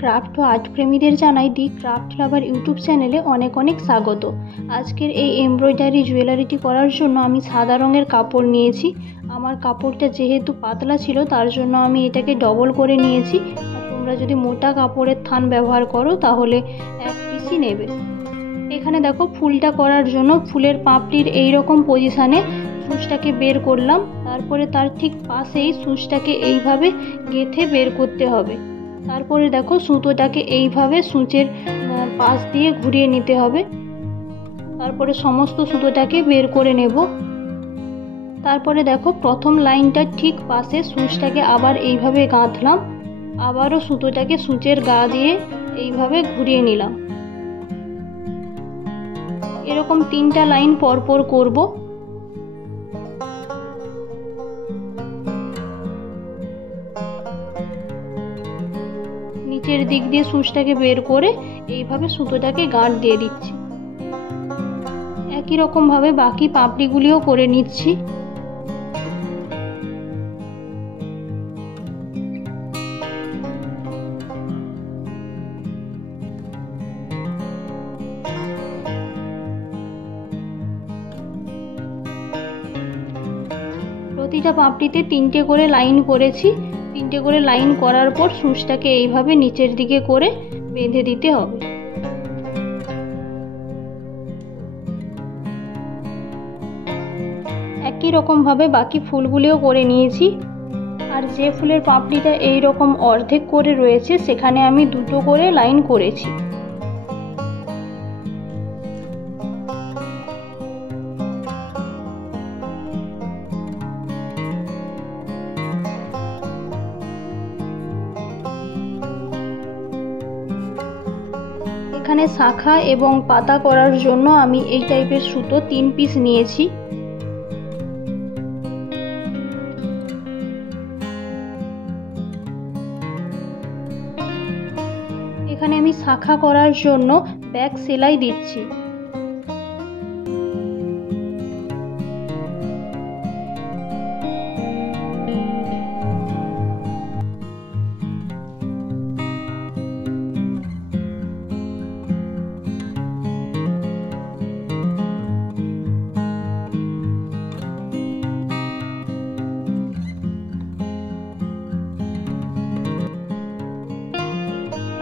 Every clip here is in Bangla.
ক্রাফট ও আর্ট প্রেমীদের জানাই দি ক্রাফট লাভার ইউটিউব চ্যানেলে অনেক অনেক স্বাগত। আজকের এই এমব্রয়ডারি জুয়েলারিটি করার জন্য আমি সাদা রঙের কাপড় নিয়েছি। আমার কাপড়টা যেহেতু পাতলা ছিল তার জন্য আমি এটাকে ডবল করে নিয়েছি। আর তোমরা যদি মোটা কাপড়ের থান ব্যবহার করো তাহলে এক পিসই নেবে। এখানে দেখো ফুলটা করার জন্য ফুলের পাপড়ির এইরকম পজিশানে সূচটাকে বের করলাম। তারপরে তার ঠিক পাশেই সূচটাকে এইভাবে গেঁথে বের করতে হবে। তারপরে দেখো সুতোটাকে এইভাবে সূচের পাশ দিয়ে ঘুরিয়ে নিতে হবে। তারপরে সমস্ত সুতোটাকে বের করে নেব। তারপরে দেখো প্রথম লাইনটার ঠিক পাশে সূচটাকে আবার এইভাবে গাঁথলাম। আবারও সুতোটাকে সূচের গা দিয়ে এইভাবে ঘুরিয়ে নিলাম। এরকম 3টা লাইন পরপর করব। নিচের দিক দিয়ে সূচটাকে বের করে এইভাবে সুতোটাকে গাঁট দিয়ে দিচ্ছি। একই রকম ভাবে বাকি পাপড়িগুলিও করে নিচ্ছি। প্রতিটা পাপড়িতে 3টে করে লাইন করেছি। 3টে করে লাইন করার পর সূচটাকে এইভাবে নিচের দিকে করে বেঁধে দিতে হবে। একই রকম ভাবে বাকি ফুলগুলিও করে নিয়েছি। আর যে ফুলের পাপড়িটা এই রকম অর্ধেক করে রয়েছে সেখানে আমি 2টো করে লাইন করেছি। এখানে শাখা এবং পাতা করার জন্য আমি এই টাইপের সুতো 3 পিস নিয়েছি। এখানে আমি শাখা করার জন্য ব্যাক সেলাই দিচ্ছি।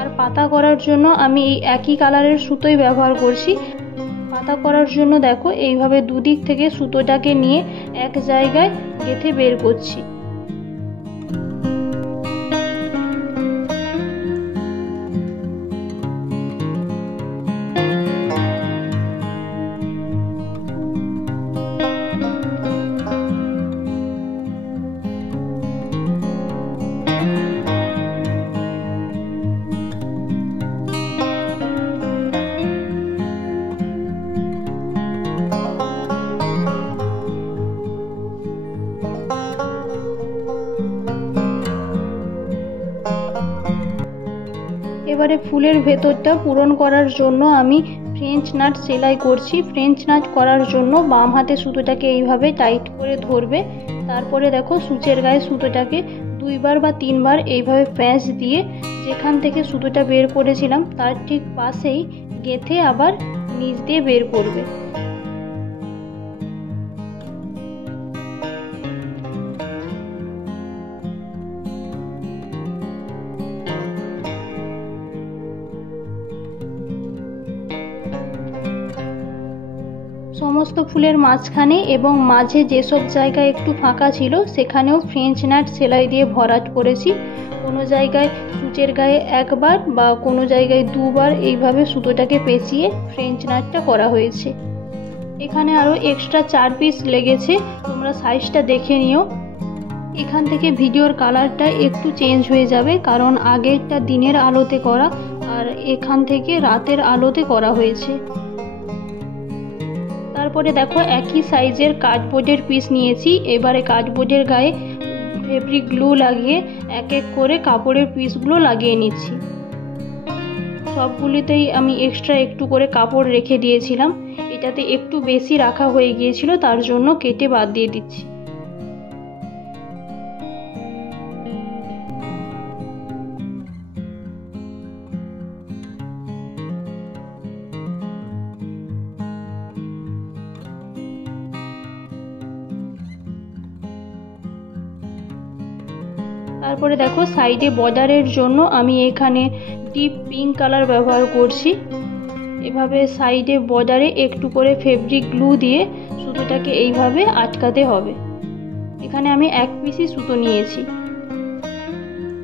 আর পাতা করার জন্য আমি এই একই কালারের সুতোই ব্যবহার করছি। পাতা করার জন্য দেখো এইভাবে দুদিক থেকে সুতোটাকে নিয়ে এক জায়গায় গেঁথে বের করছি। এবারে ফুলের ভেতরটা পূরণ করার জন্য আমি ফ্রেঞ্চ নাট সেলাই করছি। ফ্রেঞ্চ নাট করার জন্য বাম হাতে সুতোটাকে এইভাবে টাইট করে ধরবে। তারপরে দেখো সূচের গায়ে সুতোটাকে 2বার বা 3বার এইভাবে প্যাঁচ দিয়ে যেখান থেকে সুতোটা বের করেছিলাম তার ঠিক পাশেই গেঁথে আবার নিচ দিয়ে বের করবে। সমস্ত ফুলের মাঝখানে এবং মাঝে যেসব জায়গায় একটু ফাঁকা ছিল সেখানেও ফ্রেঞ্চ নাট সেলাই দিয়ে ভরাট করেছি। কোনো জায়গায় সূচের গায়ে 1বার বা কোনো জায়গায় 2বার এইভাবে সুতোটাকে পেঁচিয়ে ফ্রেঞ্চ নাটটা করা হয়েছে। এখানে আরও এক্সট্রা 4 পিস লেগেছে, তোমরা সাইজটা দেখে নিও। এখান থেকে ভিডিওর কালারটা একটু চেঞ্জ হয়ে যাবে কারণ আগেরটা দিনের আলোতে করা আর এখান থেকে রাতের আলোতে করা হয়েছে। তারপরে দেখো একই সাইজের কার্ডবোর্ডের পিস নিয়েছি। এবারে কার্ডবোর্ডের গায়ে ফেব্রিক গ্লু লাগিয়ে এক এক করে কাপড়ের পিসগুলো লাগিয়ে নিচ্ছি। সবগুলিতেই আমি এক্সট্রা একটু করে কাপড় রেখে দিয়েছিলাম। এটাতে একটু বেশি রাখা হয়ে গিয়েছিল তার জন্য কেটে বাদ দিয়ে দিচ্ছি। তারপরে দেখো সাইডে বর্ডারের জন্য আমি এখানে ডিপ পিঙ্ক কালার ব্যবহার করছি। এভাবে সাইডে বর্ডারে একটু করে ফেব্রিক গ্লু দিয়ে সুতোটাকে এইভাবে আটকাতে হবে। এখানে আমি 1 পিসই সুতো নিয়েছি।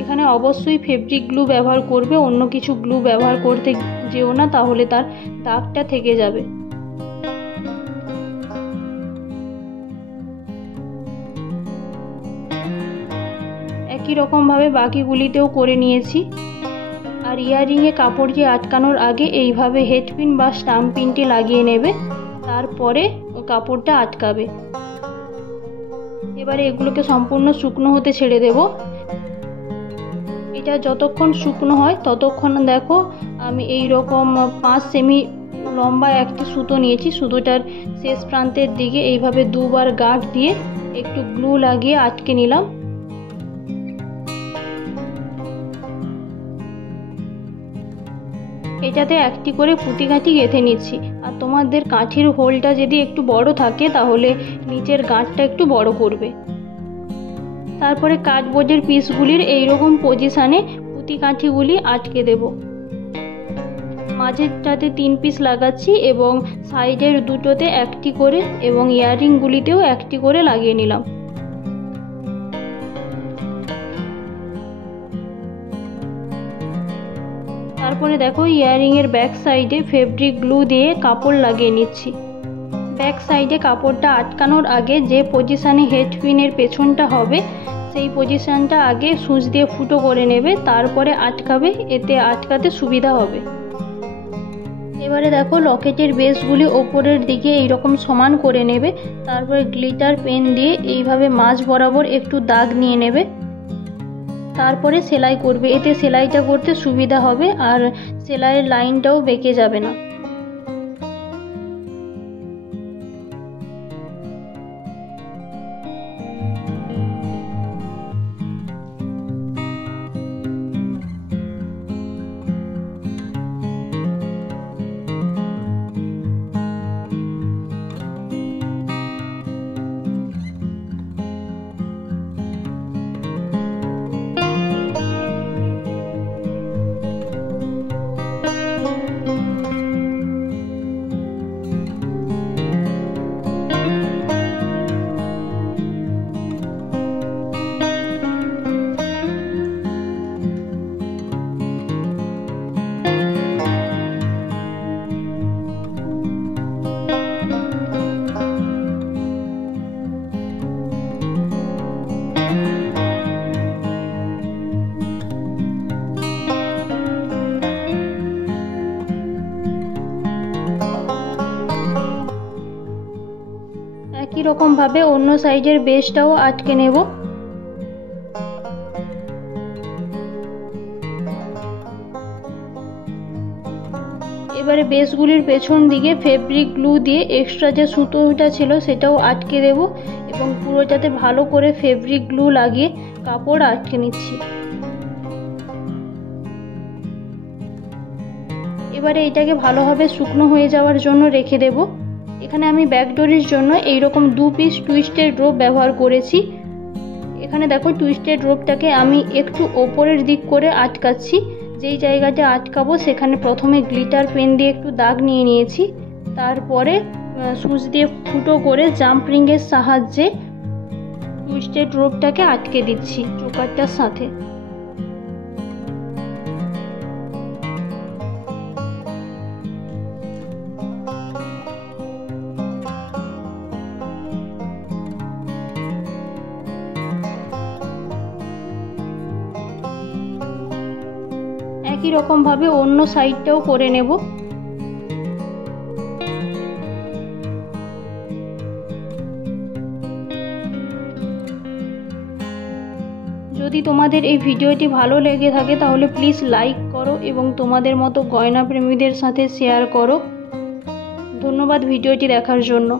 এখানে অবশ্যই ফেব্রিক গ্লু ব্যবহার করবে, অন্য কিছু গ্লু ব্যবহার করতে যেও না, তাহলে তার দাগটা থেকে যাবে। একই রকমভাবে বাকিগুলিতেও করে নিয়েছি। আর ইয়াররিংয়ে কাপড় যে আটকানোর আগে এইভাবে হেডপিন বা স্টাম্প পিনটি লাগিয়ে নেবে, তারপরে কাপড়টা আটকাবে। এবারে এগুলোকে সম্পূর্ণ শুকনো হতে ছেড়ে দেব। এটা যতক্ষণ শুকনো হয় ততক্ষণ দেখো আমি এই রকম 5 সেমি লম্বা একটি সুতো নিয়েছি। সুতোটার শেষ প্রান্তের দিকে এইভাবে 2 বার গাঁট দিয়ে একটু গ্লু লাগিয়ে আটকে নিলাম। এটাতে একটি করে পুঁতি কাঠি গেঁথে নিচ্ছি। আর তোমাদের কাঠির হোলটা যদি একটু বড় থাকে তাহলে নিচের গাঁটটা একটু বড় করবে। তারপরে কার্ডবোর্ডের পিসগুলির এইরকম পজিশানে পুঁতি কাঠিগুলি আটকে দেব। মাঝেরটাতে 3 পিস লাগাচ্ছি এবং সাইডের দুটোতে একটি করে এবং ইয়াররিংগুলিতেও একটি করে লাগিয়ে নিলাম। তারপরে দেখো ইয়াররিংয়ের ব্যাক সাইডে ফেব্রিক গ্লু দিয়ে কাপড় লাগিয়ে নিচ্ছি। ব্যাক সাইডে কাপড়টা আটকানোর আগে যে পজিশানে হেডপিনের পেছনটা হবে সেই পজিশানটা আগে সুচ দিয়ে ফুটো করে নেবে, তারপরে আটকাবে, এতে আটকাতে সুবিধা হবে। এবারে দেখো লকেটের বেসগুলি ওপরের দিকে এইরকম সমান করে নেবে। তারপরে গ্লিটার পেন দিয়ে এইভাবে মাঝ বরাবর একটু দাগ নিয়ে নেবে। তারপরে সেলাই করবে, এতে সেলাইটা করতে সুবিধা হবে আর সেলাইয়ের লাইনটাও বেঁকে যাবে না। একই রকম ভাবে অন্য সাইডের বেসটাও আটকে নেব। এবারে বেসগুলির পেছন দিকে ফেব্রিক গ্লু দিয়ে এক্সট্রা যে সুতোটা ছিল সেটাও আটকে দেব এবং পুরোটাতে ভালো করে ফেব্রিক গ্লু লাগিয়ে কাপড় আটকে নিচ্ছি। এবারে এটাকে ভালোভাবে শুকনো হয়ে যাওয়ার জন্য রেখে দেব। এখানে আমি ব্যাকডোরির জন্য এইরকম 2 পিস টুইস্টেড রোপ ব্যবহার করেছি। এখানে দেখো টুইস্টেড রোপটাকে আমি একটু ওপরের দিক করে আটকাচ্ছি। যেই জায়গাটা আটকাবো সেখানে প্রথমে গ্লিটার পেন দিয়ে একটু দাগ নিয়ে নিয়েছি, তারপরে সুচ দিয়ে ফুটো করে জাম্প রিংয়ের সাহায্যে টুইস্টেড রোপটাকে আটকে দিচ্ছি চোকারটার সাথে। একই রকম ভাবে অন্য সাইডটাও করে নেব। যদি তোমাদের এই ভিডিওটি ভালো লেগে থাকে তাহলে প্লিজ লাইক করো এবং তোমাদের মতো গয়না প্রেমীদের সাথে শেয়ার করো। ধন্যবাদ ভিডিওটি দেখার জন্য।